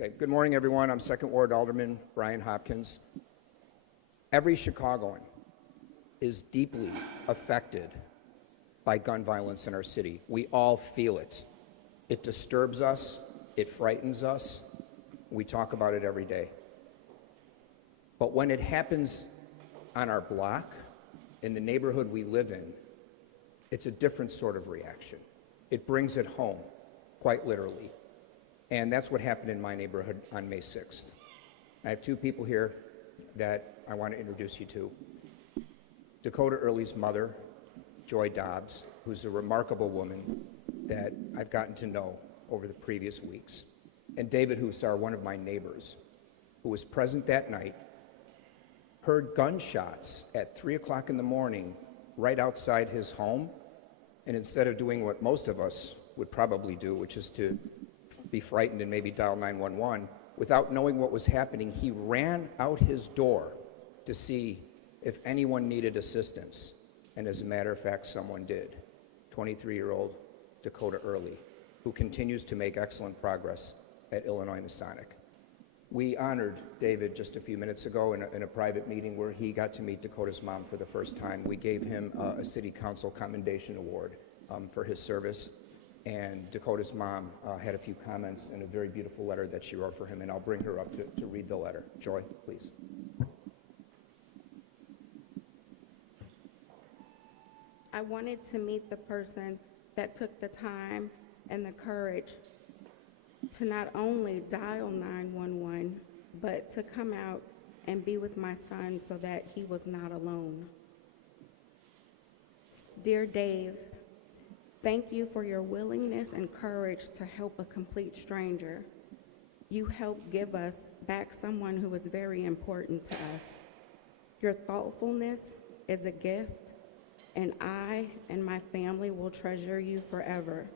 Okay, good morning, everyone. I'm 2nd Ward Alderman Brian Hopkins. Every Chicagoan is deeply affected by gun violence in our city. We all feel it. It disturbs us. It frightens us. We talk about it every day. But when it happens on our block, in the neighborhood we live in, it's a different sort of reaction. It brings it home, quite literally. And that's what happened in my neighborhood on May 6th. I have two people here that I want to introduce you to. Dakota Early's mother, Joy Dobbs, who's a remarkable woman that I've gotten to know over the previous weeks. And David Hussar, one of my neighbors, who was present that night, heard gunshots at 3 o'clock in the morning right outside his home. And instead of doing what most of us would probably do, which is to be frightened and maybe dial 911, without knowing what was happening, he ran out his door to see if anyone needed assistance. And as a matter of fact, someone did. 23-year-old Dakota Early, who continues to make excellent progress at Illinois Masonic. We honored David just a few minutes ago in a private meeting where he got to meet Dakota's mom for the first time. We gave him a City Council Commendation Award for his service. And Dakota's mom had a few comments and a very beautiful letter that she wrote for him, and I'll bring her up to read the letter. Joy, please. I wanted to meet the person that took the time and the courage to not only dial 911, but to come out and be with my son so that he was not alone. Dear Dave, thank you for your willingness and courage to help a complete stranger. You helped give us back someone who was very important to us. Your thoughtfulness is a gift, and I and my family will treasure you forever.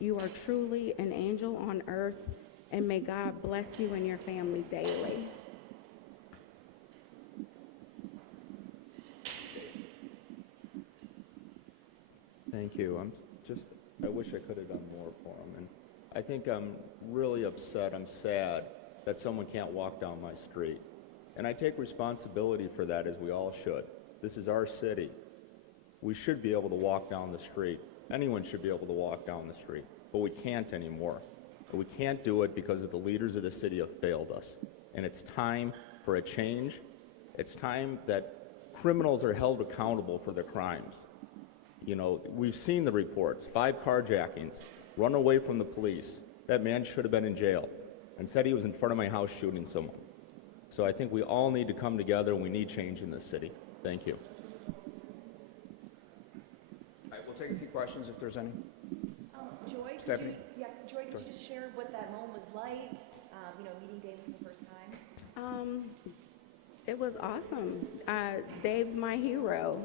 You are truly an angel on earth, and may God bless you and your family daily. Thank you. I wish I could have done more for him. And I think I'm really upset, I'm sad that someone can't walk down my street. And I take responsibility for that, as we all should. This is our city. We should be able to walk down the street. Anyone should be able to walk down the street, but we can't anymore. And we can't do it because the leaders of the city have failed us. And it's time for a change. It's time that criminals are held accountable for their crimes. You know, we've seen the reports, 5 carjackings, run away from the police. That man should have been in jail. Instead, he was in front of my house shooting someone. So I think we all need to come together, and we need change in this city. Thank you. All right, we'll take a few questions if there's any. Joy, Stephanie? Joy, could you just share what that moment was like, meeting Dave for the first time? It was awesome. Dave's my hero.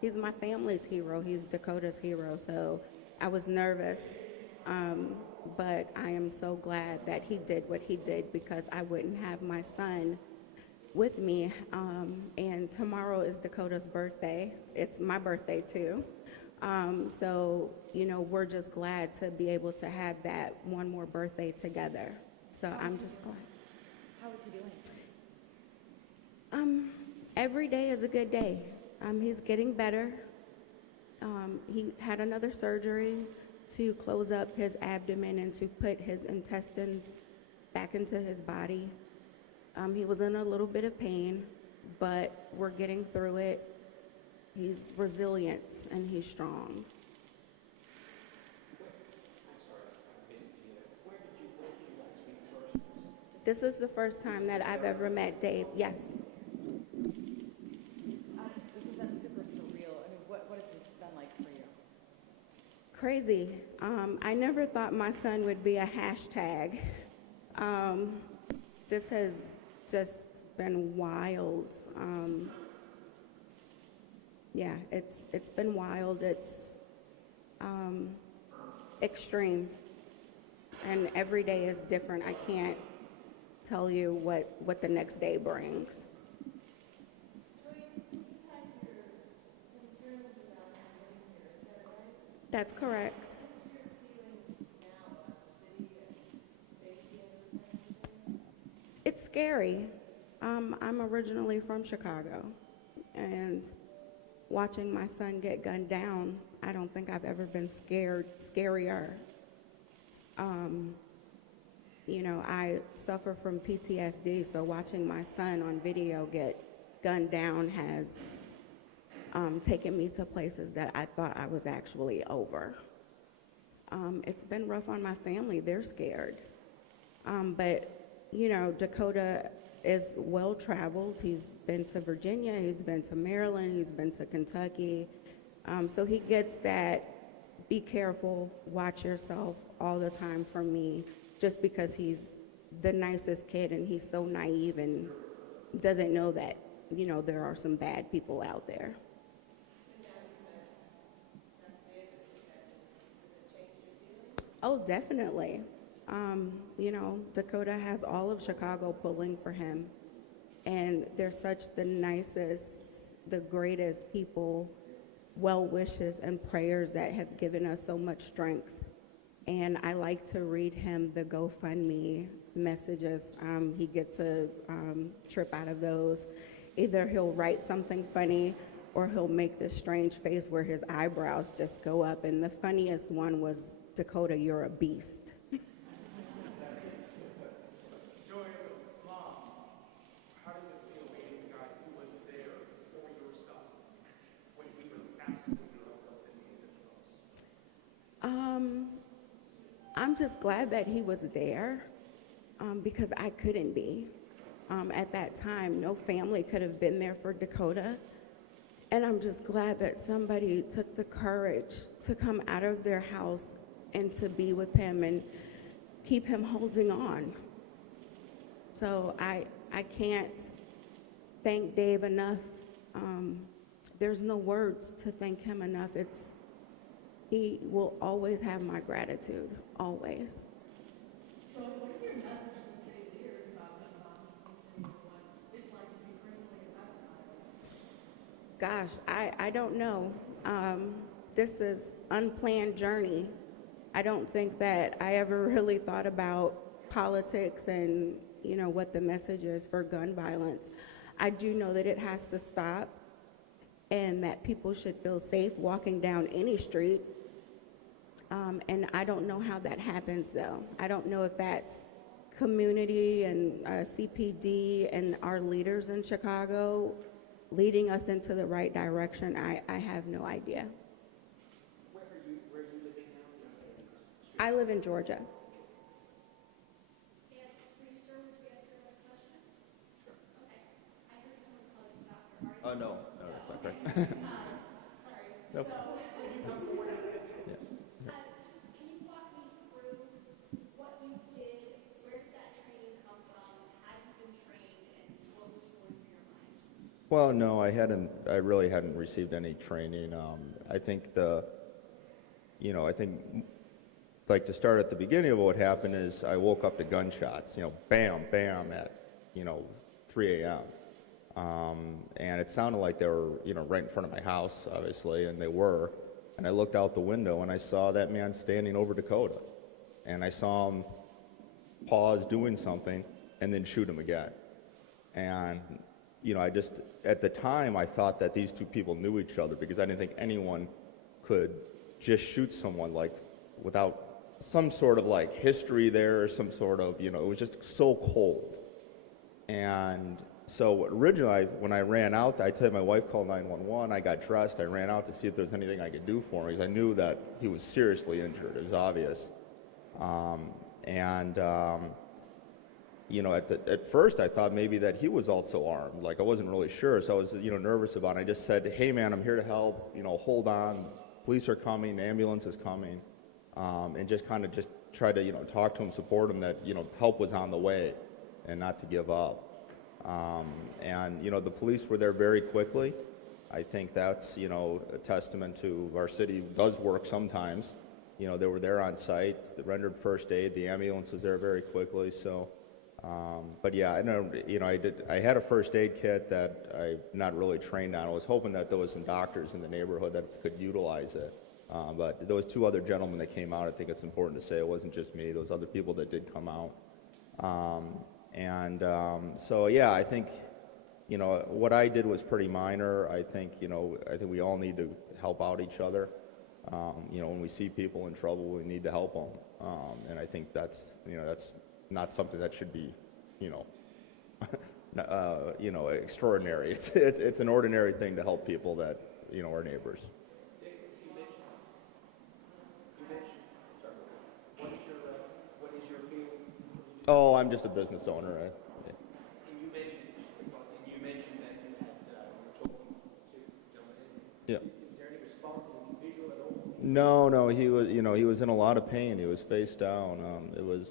He's my family's hero. He's Dakota's hero. So I was nervous, but I am so glad that he did what he did, because I wouldn't have my son with me. And tomorrow is Dakota's birthday. It's my birthday too. So, we're just glad to be able to have that one more birthday together. So I'm just glad. How is he doing? Every day is a good day. He's getting better. He had another surgery to close up his abdomen and to put his intestines back into his body. He was in a little bit of pain, but we're getting through it. He's resilient and he's strong. This is the first time that I've ever met Dave. Yes. This has been super surreal. I mean, what has this been like for you? Crazy. I never thought my son would be a hashtag. This has just been wild. Yeah, it's been wild. It's extreme, and every day is different. I can't tell you what the next day brings. That's correct. scary. I'm originally from Chicago, and watching my son get gunned down, I don't think I've ever been scarier. You know, I suffer from PTSD, so watching my son on video get gunned down has taken me to places that I thought I was actually over. It's been rough on my family. They're scared. But, you know, Dakota is well-traveled. He's been to Virginia, he's been to Maryland, he's been to Kentucky. So he gets that be careful, watch yourself all the time from me, just because he's the nicest kid and he's so naive and doesn't know that, you know, there are some bad people out there. Oh, definitely. You know, Dakota has all of Chicago pulling for him, and they're such the nicest, the greatest people, well wishes and prayers that have given us so much strength. And I like to read him the GoFundMe messages. He gets a trip out of those. Either he'll write something funny or he'll make this strange face where his eyebrows just go up. And the funniest one was, Dakota, you're a beast. I'm just glad that he was there because I couldn't be. At that time, no family could have been there for Dakota. And I'm just glad that somebody took the courage to come out of their house and to be with him and keep him holding on. So I can't thank Dave enough. There's no words to thank him enough. He will always have my gratitude, always. So what is your message to city leaders about gun violence in the city, or what it's like to be personally affected by it? Gosh, I don't know. This is unplanned journey. I don't think that I ever really thought about politics and, you know, what the message is for gun violence. I do know that it has to stop and that people should feel safe walking down any street. And I don't know how that happens, though. I don't know if that's community and CPD and our leaders in Chicago leading us into the right direction. I have no idea. Where are you living now? I live in Georgia. And will you, sir, would you answer that question? Sure. Okay. I heard someone call you doctor. Oh, no, that's not correct. Sorry. Nope. So, just can you walk me through what you did? Where did that training come from? Had you been trained, and what was going through your mind? Well, no, I really hadn't received any training. I think like to start at the beginning of what happened is I woke up to gunshots, bam, bam at, 3 a.m. And it sounded like they were, right in front of my house, obviously, and they were. And I looked out the window and I saw that man standing over Dakota. And I saw him pause doing something and then shoot him again. And, at the time I thought that these two people knew each other because I didn't think anyone could just shoot someone without some sort of history there or some sort of, it was just so cold. And so originally, when I ran out, I told my wife called 911. I got dressed. I ran out to see if there was anything I could do for him because I knew that he was seriously injured. It was obvious. At first I thought maybe that he was also armed. I wasn't really sure, so I was, nervous about it. I just said, "Hey, man, I'm here to help. Hold on. Police are coming. Ambulance is coming," and just try to, talk to him, support him that, help was on the way, and not to give up. The police were there very quickly. I think that's, a testament to our city does work sometimes. They were there on site, they rendered first aid, the ambulance was there very quickly, so. But yeah, I know, I had a first aid kit that I'm not really trained on. I was hoping that there was some doctors in the neighborhood that could utilize it. But there was two other gentlemen that came out. I think it's important to say it wasn't just me. There was other people that did come out. And so, yeah, I think, what I did was pretty minor. I think we all need to help out each other. When we see people in trouble, we need to help them. And I think that's not something that should be, extraordinary. It's an ordinary thing to help people that, are neighbors. What is your field? Oh, I'm just a business owner. And you mentioned that you had, were talking to gentlemen. Yeah. Is there any response to the visual at all? No, he was in a lot of pain. He was face down. It was,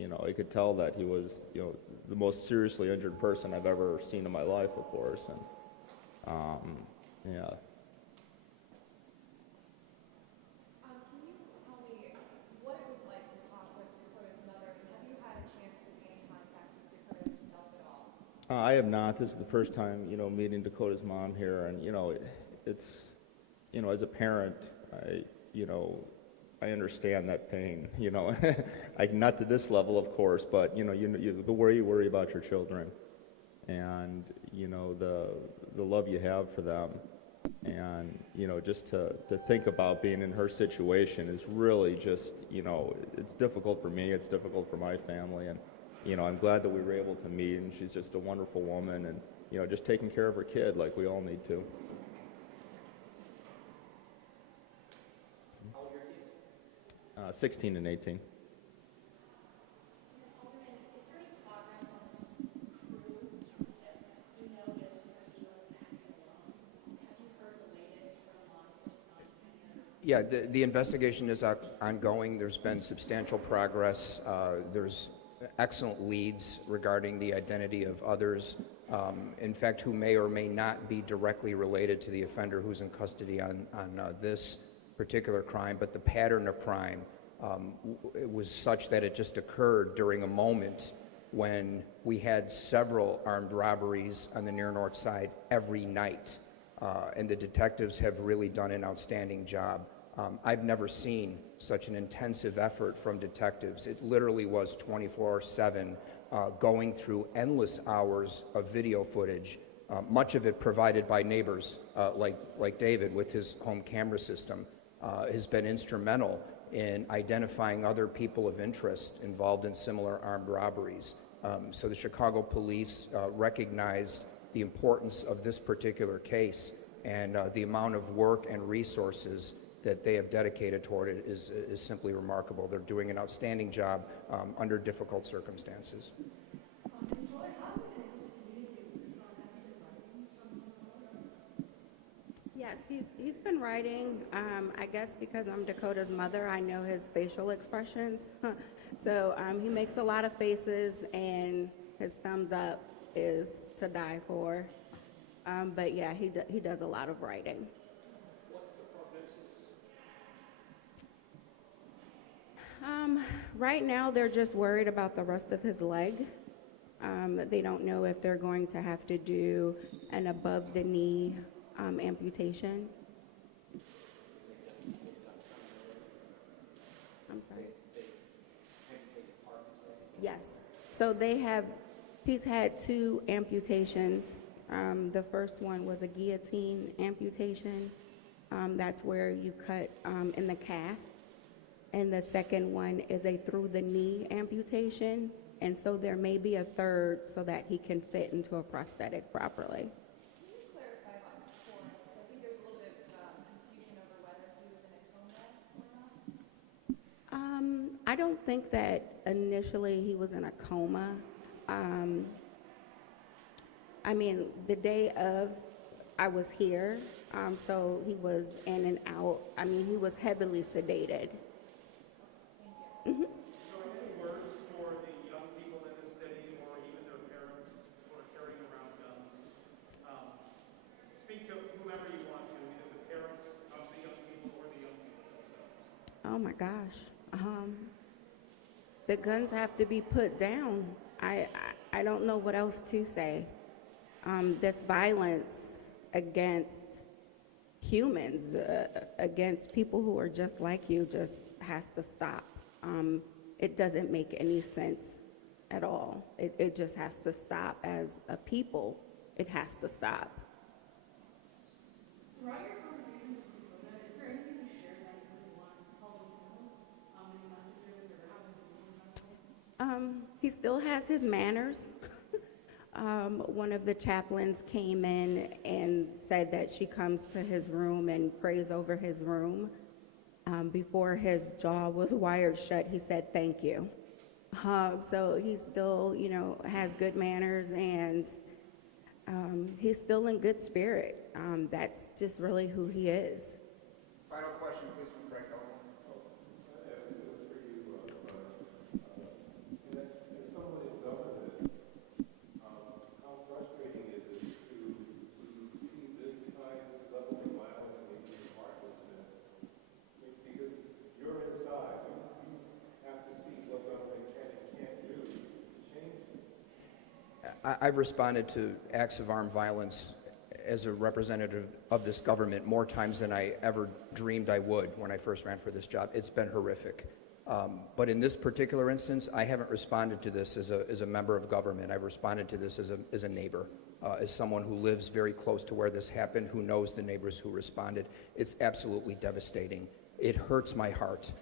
I could tell that he was, the most seriously injured person I've ever seen in my life, of course. And, yeah. Can you tell me what it was like to talk with Dakota's mother? Have you had a chance to be in contact with Dakota himself at all? I have not. This is the first time, meeting Dakota's mom here, and it's, as a parent, I understand that pain. Not to this level, of course, but the way you worry about your children, and the love you have for them, and just to think about being in her situation is really just it's difficult for me. It's difficult for my family, and I'm glad that we were able to meet, and she's just a wonderful woman, and just taking care of her kid like we all need to. How old are your kids? 16 and 18. Alderman, is there any progress on this crew that you noticed because he wasn't acting alone? Have you heard the latest from law enforcement? Yeah, the investigation is ongoing. There's been substantial progress. There's excellent leads regarding the identity of others, in fact, who may or may not be directly related to the offender who's in custody on this particular crime, but the pattern of crime it was such that it just occurred during a moment when we had several armed robberies on the near north side every night, and the detectives have really done an outstanding job. I've never seen such an intensive effort from detectives. It literally was 24/7, going through endless hours of video footage, much of it provided by neighbors like David with his home camera system, has been instrumental in identifying other people of interest involved in similar armed robberies. So the Chicago police recognized the importance of this particular case, and the amount of work and resources that they have dedicated toward it is simply remarkable. They're doing an outstanding job under difficult circumstances. Yes, he's been writing. I guess because I'm Dakota's mother, I know his facial expressions. So he makes a lot of faces, and his thumbs up is to die for. But yeah, he does a lot of writing. Right now, they're just worried about the rest of his leg. They don't know if they're going to have to do an above-the-knee amputation. I'm sorry. Yes. So he's had 2 amputations. The first one was a guillotine amputation. That's where you cut in the calf. And the second one is a through-the-knee amputation. And so there may be a third so that he can fit into a prosthetic properly. Can you clarify about Torrance? I think there's a little bit of confusion over whether he was in a coma or not. I don't think that initially he was in a coma. I mean, the day of, I was here, so he was in and out. I mean, he was heavily sedated. So any words for the young people in the city or even their parents who are carrying around guns? Speak to whomever you want to, either the parents of the young people or the young people themselves. Oh my gosh. The guns have to be put down. I don't know what else to say. This violence against humans, against people who are just like you, just has to stop. It doesn't make any sense. at all. It just has to stop. As a people, it has to stop. Throughout your conversations with Dakota, is there anything you shared that you really want Paul to know? Any messages or how he's doing generally? He still has his manners. One of the chaplains came in and said that she comes to his room and prays over his room. Before his jaw was wired shut, he said, "Thank you." So he still, has good manners, and he's still in good spirit. That's just really who he is. Final question, please, from Frank Elmore. I've responded to acts of armed violence as a representative of this government more times than I ever dreamed I would when I first ran for this job. It's been horrific. But in this particular instance, I haven't responded to this as a member of government. I've responded to this as a neighbor, as someone who lives very close to where this happened, who knows the neighbors who responded. It's absolutely devastating. It hurts my heart.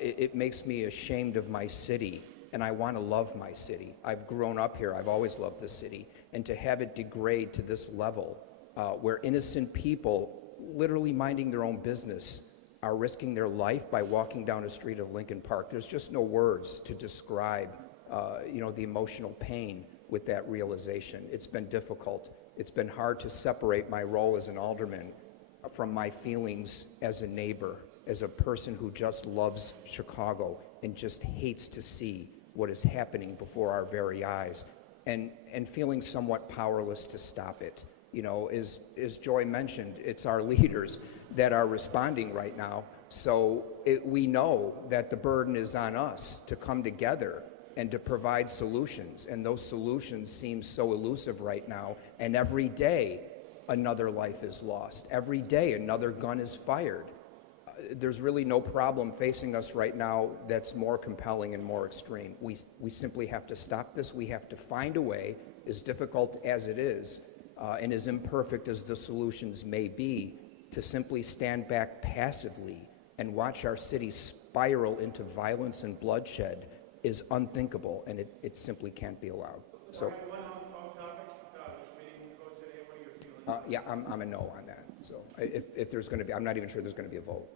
It makes me ashamed of my city, and I want to love my city. I've grown up here. I've always loved this city. And to have it degrade to this level, where innocent people, literally minding their own business, are risking their life by walking down a street of Lincoln Park. There's just no words to describe, the emotional pain with that realization. It's been difficult. It's been hard to separate my role as an alderman from my feelings as a neighbor, as a person who just loves Chicago and just hates to see what is happening before our very eyes, and feeling somewhat powerless to stop it. As Joy mentioned, it's our leaders that are responding right now. So we know that the burden is on us to come together and to provide solutions. And those solutions seem so elusive right now. And every day, another life is lost. Every day, another gun is fired. There's really no problem facing us right now that's more compelling and more extreme. We simply have to stop this. We have to find a way, as difficult as it is, and as imperfect as the solutions may be, to simply stand back passively and watch our city spiral into violence and bloodshed is unthinkable, and it simply can't be allowed. So, One off topic, the committee vote today, what are your feelings? yeah, I'm a no on that. So if there's going to be, I'm not even sure there's going to be a vote.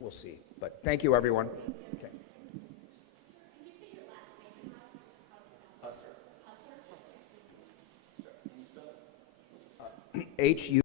We'll see. But thank you, everyone. Okay. Sir, can you say your last name? Husser. Husser? H-U